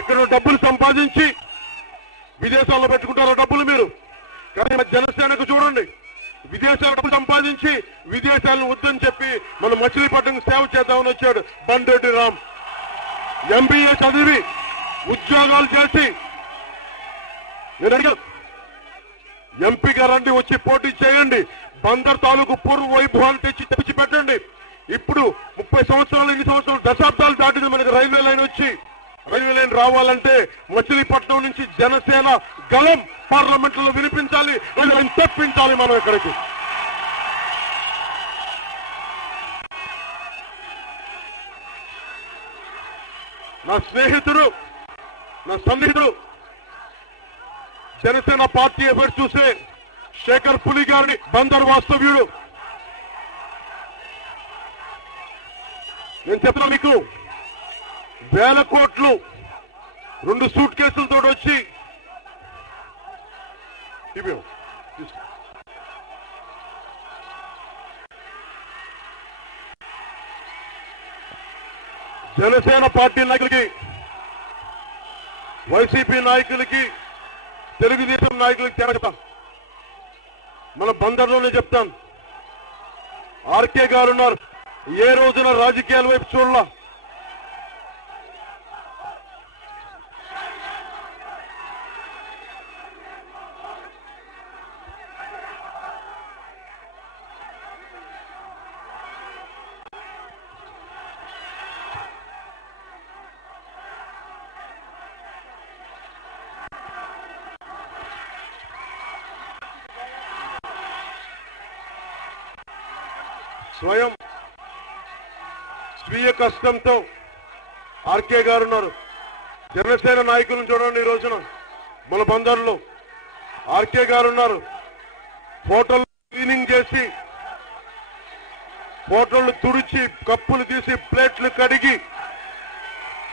ఇక్కడ డబ్బులు సంపాదించి విదేశాల్లో పెట్టుకుంటారు డబ్బులు మీరు. కానీ జనసేనకు చూడండి, విదేశాల డబ్బులు సంపాదించి విదేశాలను వద్దని చెప్పి మన మచిలీపట్నం సేవ చేద్దామని వచ్చాడు బండెడ్డి రామ్. ఎంబీఏ చదివి ఉద్యోగాలు చేసి నేను అడిగా, ఎంపీగా రండి, వచ్చి పోటీ చేయండి, బందర్ తాలూకు పూర్వ వైభవాలు తెచ్చి పెట్టండి. ఇప్పుడు 30 సంవత్సరాలు, 20 సంవత్సరాలు, దశాబ్దాలు దాటింది మనకి రైల్వే లైన్ వచ్చి. రైల్వే లైన్ రావాలంటే మచిలీపట్నం నుంచి జనసేన గలం పార్లమెంట్ లో వినిపించాలి, రైల్వే లైన్ తెప్పించాలి మనం ఇక్కడికి. నా స్నేహితుడు, నా సన్నిహితుడు, జనసేన పార్టీ ఎఫర్ట్స్ చూసే శేఖర్ పులి గారిని, బందర్ వాస్తవ్యుడు. నేను చెప్తున్నా మీకు, 1000 కోట్లు 2 సూట్ కేసులతో వచ్చి జనసేన పార్టీ నాయకులకి, వైసీపీ నాయకులకి, తెలుగుదేశం నాయకులకి తేడా చెప్తాను. మన బందర్లోనే చెప్తాను. ఆర్కే గారు ఉన్నారు, ఏ రోజున రాజకీయాల వైపు చూడాల. స్వయం స్వీయ కష్టంతో ఆర్కే గారు ఉన్నారు. జనసేన నాయకులను చూడండి, ఈ రోజున మన బందర్లో ఆర్కే గారు ఉన్నారు. ఫోటోలు క్లీనింగ్ చేసి, ఫోటోలు తుడిచి, కప్పులు తీసి, ప్లేట్లు కడిగి,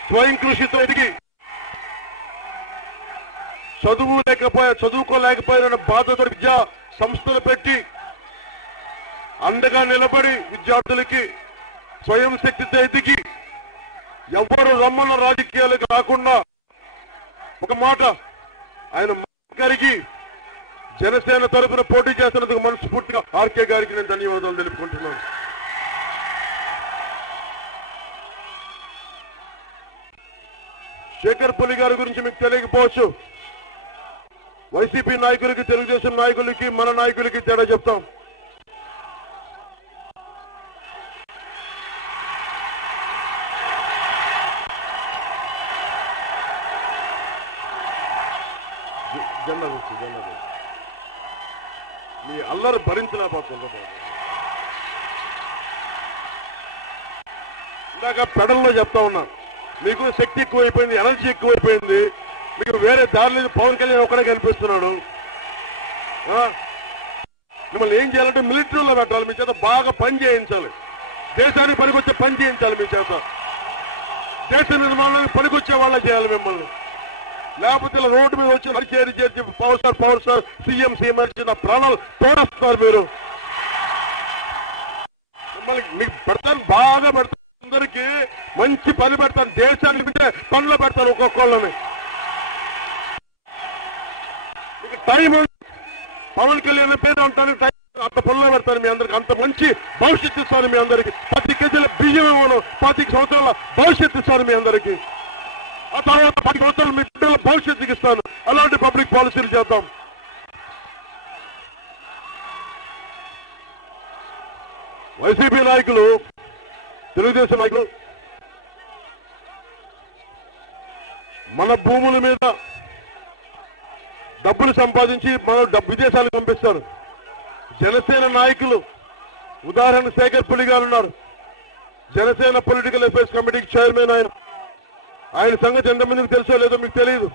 స్వయం కృషితో ఎదిగి, చదువుకోలేకపోయిన బాధతో విద్యా సంస్థలు పెట్టి అండగా నిలబడి విద్యార్థులకి స్వయం శక్తితో ఎదిగి, ఎవరు రమ్మన్న రాజకీయాలకు రాకుండా ఒక మాట ఆయన కరిగి జనసేన తరఫున పోటీ చేస్తున్నందుకు మనస్ఫూర్తిగా ఆర్కే గారికి నేను ధన్యవాదాలు తెలుపుకుంటున్నాను. శేఖర్ పులి గారి గురించి మీకు తెలియకపోవచ్చు. వైసీపీ నాయకులకి, తెలుగుదేశం నాయకులకి, మన నాయకులకి తేడా చెప్తాం. మీ అల్లరి భరించలేకపోతుంది. ఇందాక పెడల్లో చెప్తా ఉన్నా, మీకు శక్తి ఎక్కువైపోయింది, ఎనర్జీ ఎక్కువైపోయింది, మీకు వేరే దారిలో పవన్ కళ్యాణ్ ఒక్కడే కనిపిస్తున్నాడు. మిమ్మల్ని ఏం చేయాలంటే మిలిటరీలో పెట్టాలి, మీ చేత బాగా పని చేయించాలి, దేశానికి పనికొచ్చే పని చేయించాలి, మీ చేత దేశ నిర్మాణానికి పనికొచ్చే వాళ్ళ చేయాలి మిమ్మల్ని. లేకపోతే ఇలా రోడ్డు మీద వచ్చి చేర్చి పవర్ స్టార్ సీఎం నా ప్రాణాలు తోడేస్తున్నారు మీరు. మిమ్మల్ని మీకు పెడతాను, బాగా పెడతాను, అందరికీ మంచి పని పెడతాను, దేశానికి పనులు పెడతాను ఒక్కొక్కళ్ళని. మీకు టైం పవన్ కళ్యాణ్ పేరు అంటాను, టైం అంత పనులు పెడతాను మీ అందరికి, అంత మంచి భవిష్యత్తు ఇస్తాను మీ అందరికి. 10 కేజీల బియ్యం ఇవ్వను, 25 సంవత్సరాల భవిష్యత్తు ఇస్తాను మీ అందరికి. ఆ తర్వాత 10 సంవత్సరాలు మీ పిల్లల భవిష్యత్తుకి ఇస్తాను. అలాంటి పబ్లిక్ పాలసీలు చేద్దాం. వైసీపీ నాయకులు, తెలుగుదేశం నాయకులు మన భూముల మీద డబ్బులు సంపాదించి మన విదేశాలకు పంపిస్తారు. జనసేన నాయకులు, ఉదాహరణ శేఖర్ పులి గారు ఉన్నారు, జనసేన పొలిటికల్ అఫైర్స్ కమిటీకి చైర్మన్. ఆయన సంగతి ఎంతమందికి తెలుసో లేదో మీకు తెలియదు.